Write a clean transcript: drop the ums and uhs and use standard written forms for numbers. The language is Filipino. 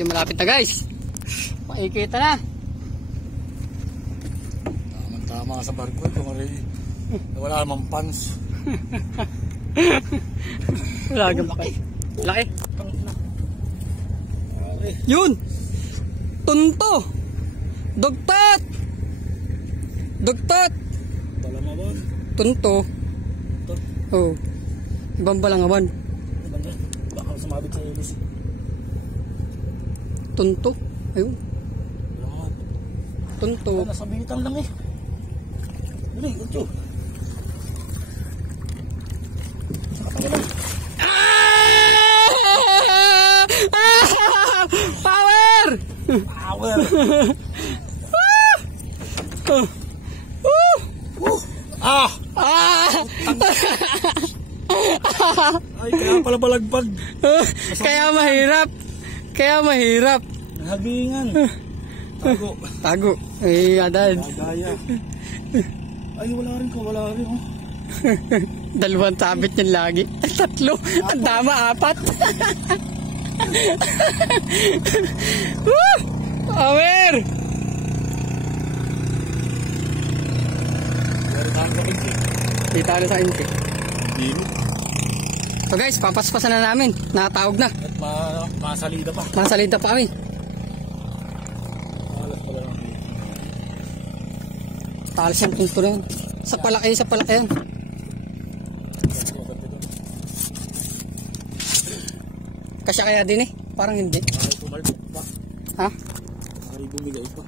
medyo malapit na guys. Makikita na. Tama sa barko ito, wala namang pants. Wala kang laki. Laki. Yun. Tunto. Dugtat. Dugtat. Balangawan. Tunto. Oh. Ibang balangawan. Baka sumabit sa ilis. Tunto. Ayun. Tunto. Nasabitan lang eh. Dali, ito. Power! Power! Ah! Ay, kaya pala balagpag. Kaya mahirap. Kaya mahirap. Hagingan. Tago. Tago. Ay, adan. Gaya. Ay, wala rin ko, wala rin. Oh. Dalawang sabit niyan lagi. Tatlo. Ang dama, 4. Power! Dito na sa inti. So guys, papaspasan na namin. Nakatawag na. At masalida pa. Masalida pa kami. Talas yung tunto na yun. Sa palaki yan. Kasya kaya din eh. Parang hindi. Ay, pumalpok pa. Ha? Ay, bumigay pa.